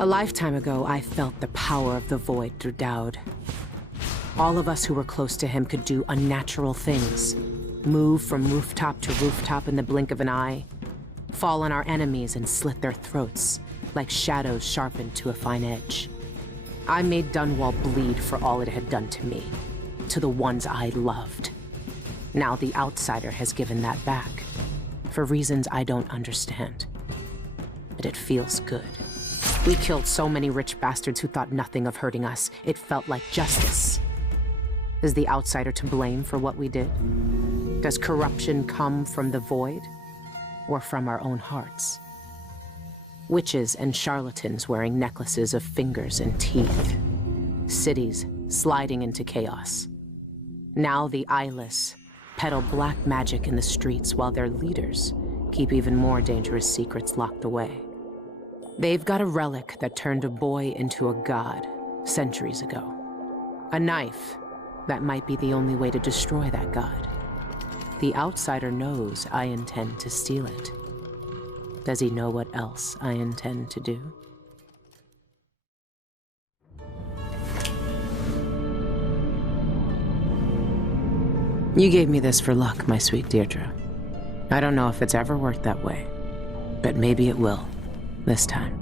A lifetime ago, I felt the power of the Void through Dowd. All of us who were close to him could do unnatural things. Move from rooftop to rooftop in the blink of an eye. Fall on our enemies and slit their throats, like shadows sharpened to a fine edge. I made Dunwall bleed for all it had done to me, to the ones I loved. Now the Outsider has given that back, for reasons I don't understand. But it feels good. We killed so many rich bastards who thought nothing of hurting us. It felt like justice. Is the Outsider to blame for what we did? Does corruption come from the Void, or from our own hearts? Witches and charlatans wearing necklaces of fingers and teeth. Cities sliding into chaos. Now the eyeless peddle black magic in the streets while their leaders keep even more dangerous secrets locked away. They've got a relic that turned a boy into a god centuries ago. A knife that might be the only way to destroy that god. The Outsider knows I intend to steal it. Does he know what else I intend to do? You gave me this for luck, my sweet Deirdre. I don't know if it's ever worked that way, but maybe it will. This time.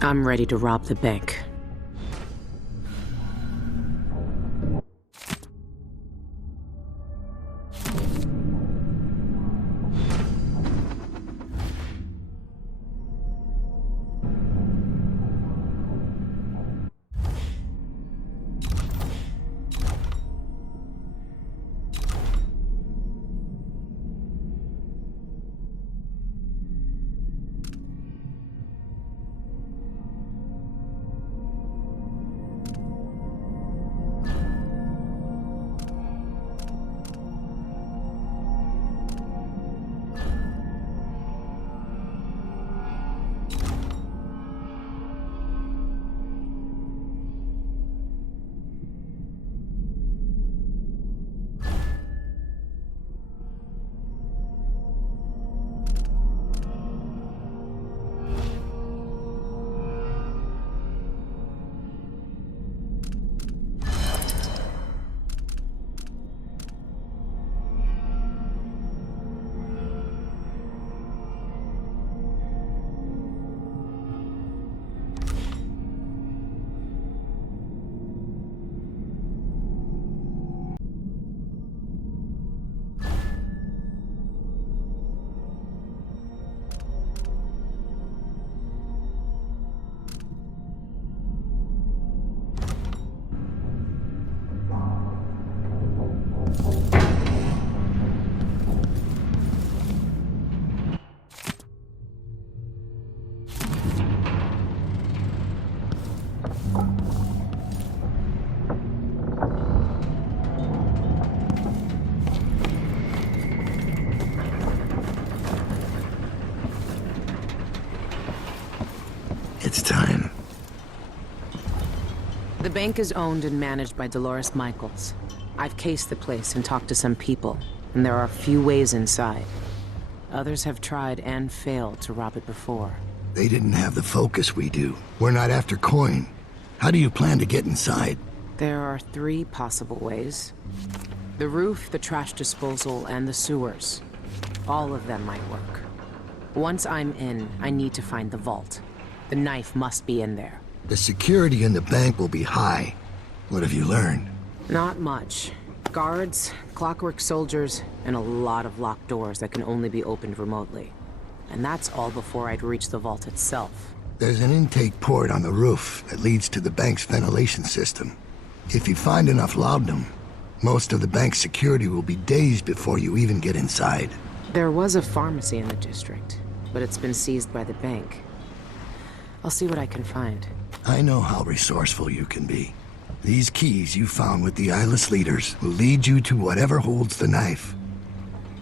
I'm ready to rob the bank. It's time. The bank is owned and managed by Dolores Michaels. I've cased the place and talked to some people, and there are a few ways inside. Others have tried and failed to rob it before. They didn't have the focus we do. We're not after coin. How do you plan to get inside? There are 3 possible ways. The roof, the trash disposal, and the sewers. All of them might work. Once I'm in, I need to find the vault. The knife must be in there. The security in the bank will be high. What have you learned? Not much. Guards, clockwork soldiers, and a lot of locked doors that can only be opened remotely. And that's all before I'd reach the vault itself. There's an intake port on the roof that leads to the bank's ventilation system. If you find enough laudanum, most of the bank's security will be dazed before you even get inside. There was a pharmacy in the district, but it's been seized by the bank. I'll see what I can find. I know how resourceful you can be. These keys you found with the eyeless leaders will lead you to whatever holds the knife.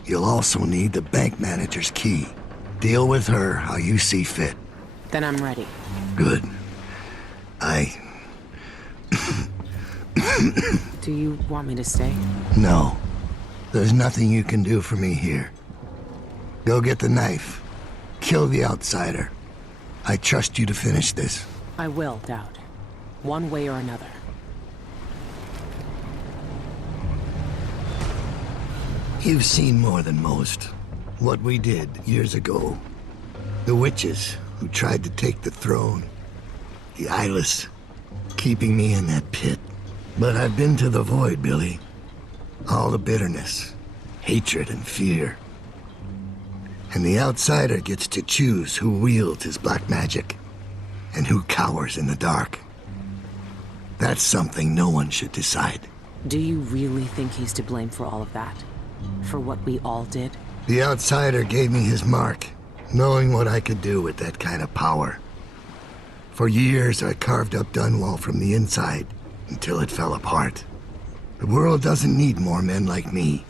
You'll also need the bank manager's key. Deal with her how you see fit. Then I'm ready. Good. Do you want me to stay? No. There's nothing you can do for me here. Go get the knife. Kill the outsider. I trust you to finish this. I will, Dowd. One way or another. You've seen more than most. What we did years ago. The witches who tried to take the throne. The eyeless, keeping me in that pit. But I've been to the void, Billy. All the bitterness, hatred, and fear. And the outsider gets to choose who wields his black magic, and who cowers in the dark. That's something no one should decide. Do you really think he's to blame for all of that? For what we all did? The outsider gave me his mark, knowing what I could do with that kind of power. For years, I carved up Dunwall from the inside, until it fell apart. The world doesn't need more men like me.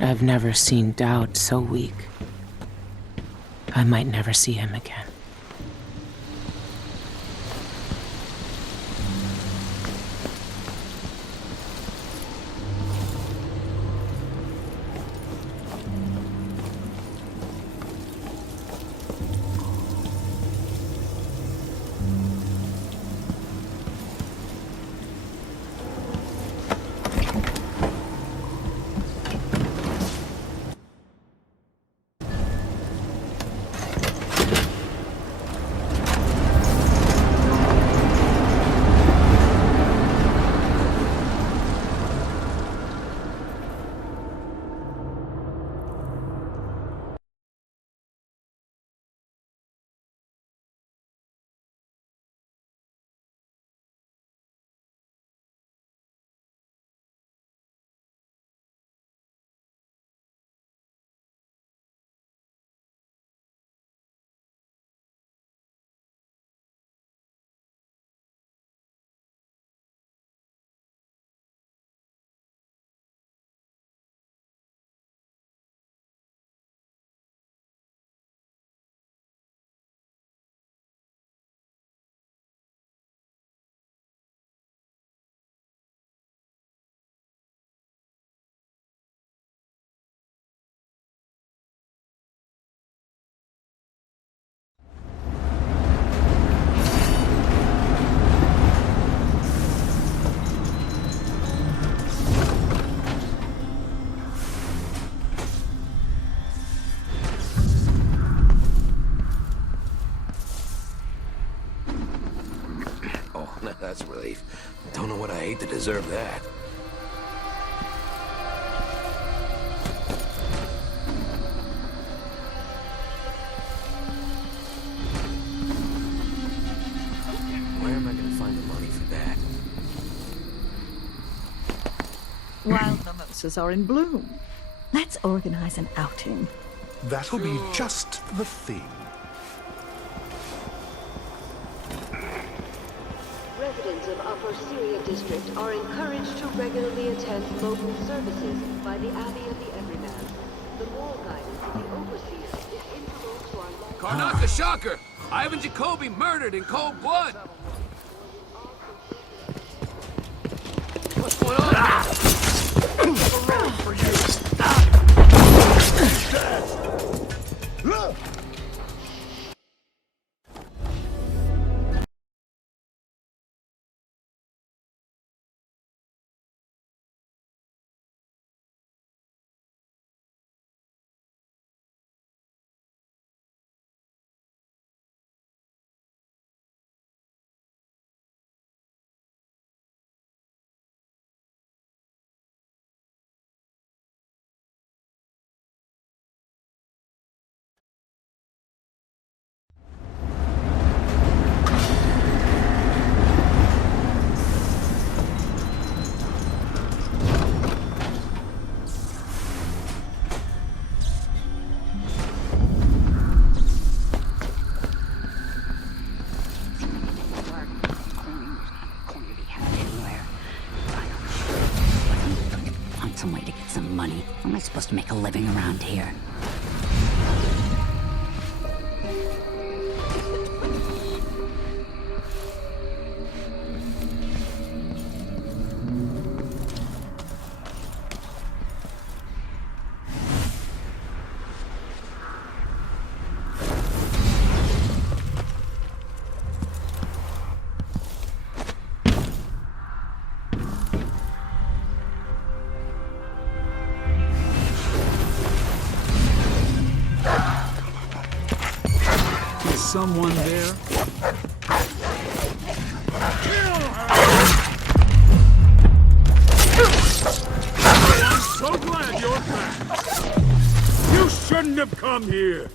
I've never seen Dowd so weak. I might never see him again. That's a relief. Don't know what I ate to deserve that. Where am I gonna find the money for that? Wild mimosas are in bloom. Let's organize an outing. That'll be just the thing. Residents of Upper Syria District are encouraged to regularly attend local services by the Abbey of the Everyman. The moral guidance of the Overseer is integral to our life. Karnaka Shocker! Ivan Jacoby murdered in cold blood! What's going on? For you. Some way to get some money. How am I supposed to make a living around here? So glad you're back. You shouldn't have come here.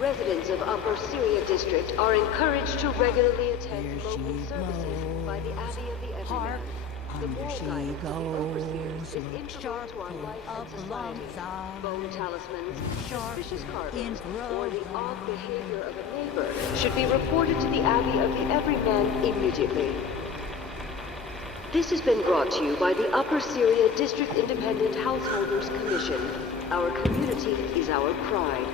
Residents of Upper Syria District are encouraged to regularly attend local services by the Abbey of the Everyman. The moral guidance of the Overseers is integral to our life and society. Bone talismans, suspicious carvings, or the odd behavior of a neighbor should be reported to the Abbey of the Everyman immediately. This has been brought to you by the Upper Syria District Independent Householders Commission. Our community is our pride.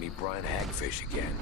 meet Brian Hagfish again.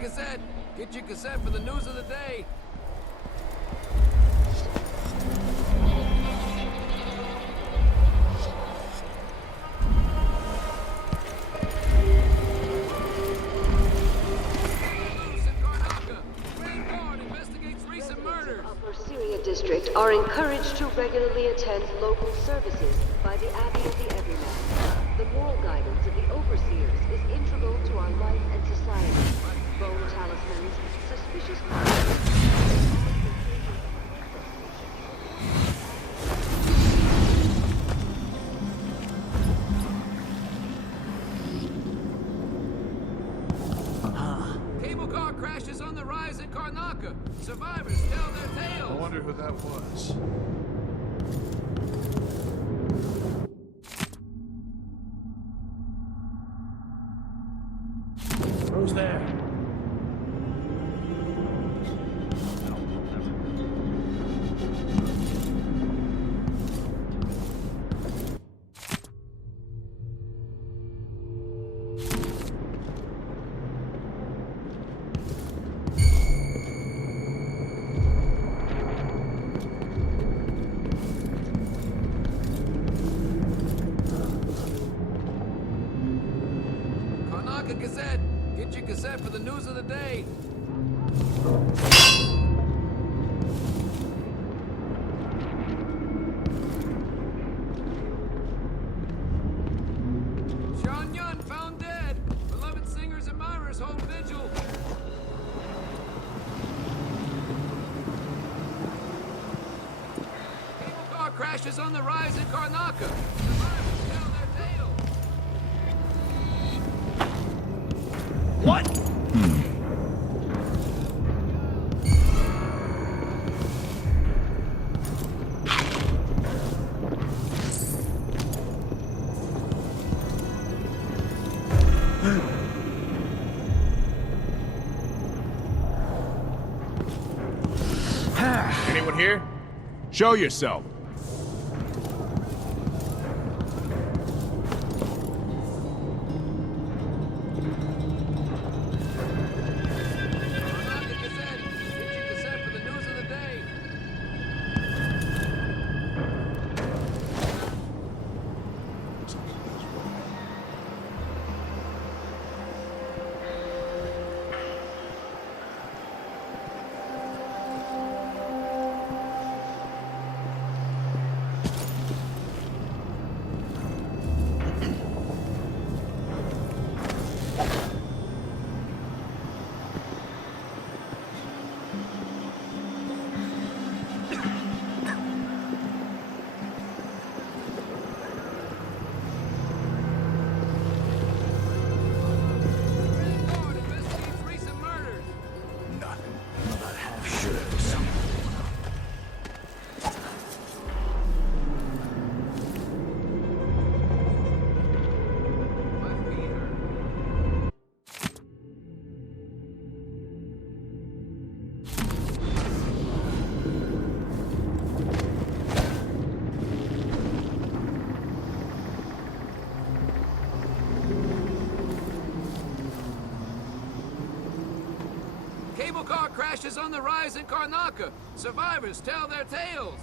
Gazette. Get your Gazette for the news of the day. Upper Syria District are encouraged to regularly attend local services by the Abbey of the Everyman. The moral guidance of the Overseers is integral to our life and society. Bone talismans, suspicious Cable car crashes on the rise at Karnaca. Survivors tell their I tales. wonder who that was. Who's there? Karnaca Gazette. Get your Gazette for the news of the day. Sean Yun found dead. Beloved singers and miners hold vigil. Cable car crashes on the rise at Karnaca. Survivors tell their tale. What? Anyone here? Show yourself. Cable car crashes on the rise in Karnaka. Survivors tell their tales.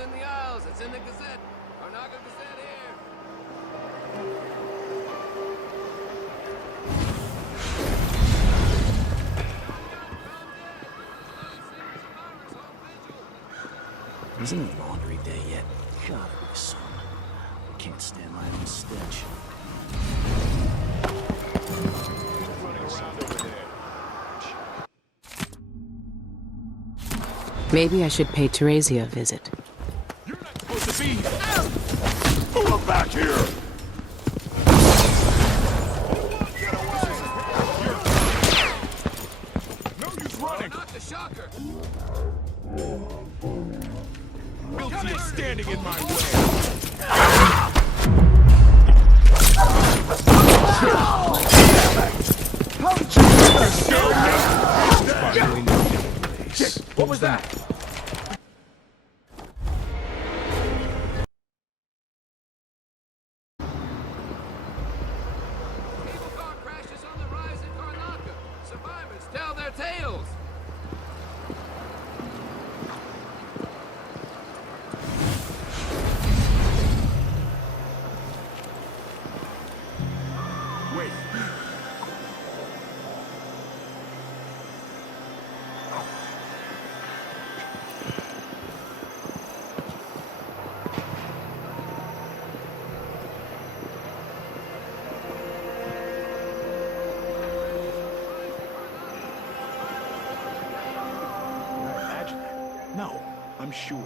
In the Isles, it's in the Gazette. Karnaka Gazette here. Isn't it laundry day yet? Gotta be some. Can't stand my own stench. Running around over there. Maybe I should pay Teresia a visit. You're not supposed to be. Move him back here. Get away! No use running. Not the shocker. Guilty of standing in my way. What was that? Cable car crashes on the rise in Karnaka. Survivors tell their tales. Wait. Imagine it. No, I'm sure.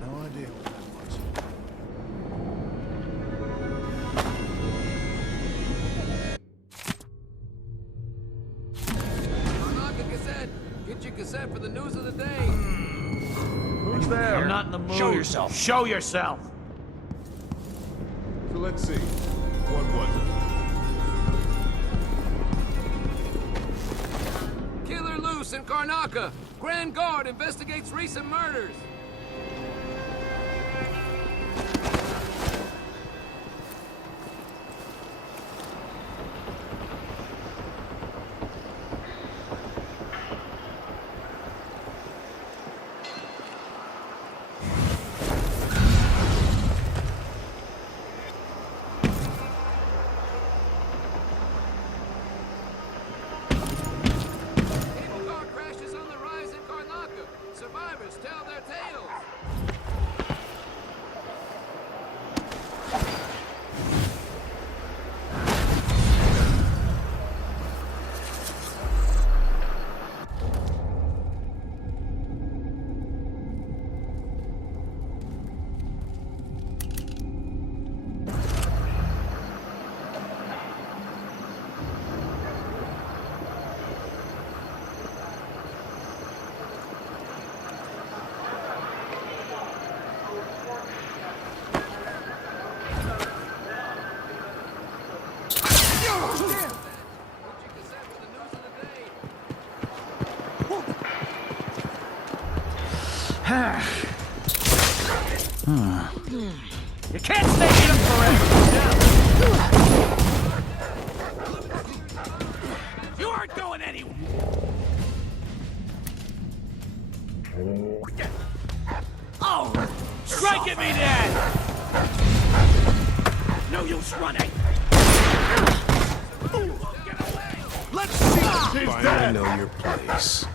No idea what Show yourself. Show yourself! So let's see. What was it? Killer loose in Karnaca. Grand Guard investigates recent murders. Cable car crashes on the rise in Karnaca. Survivors tell their tales. You can't stay here forever! You aren't going anywhere! Oh! Strike at me then! No use running! Let's see! He's Finally know your place.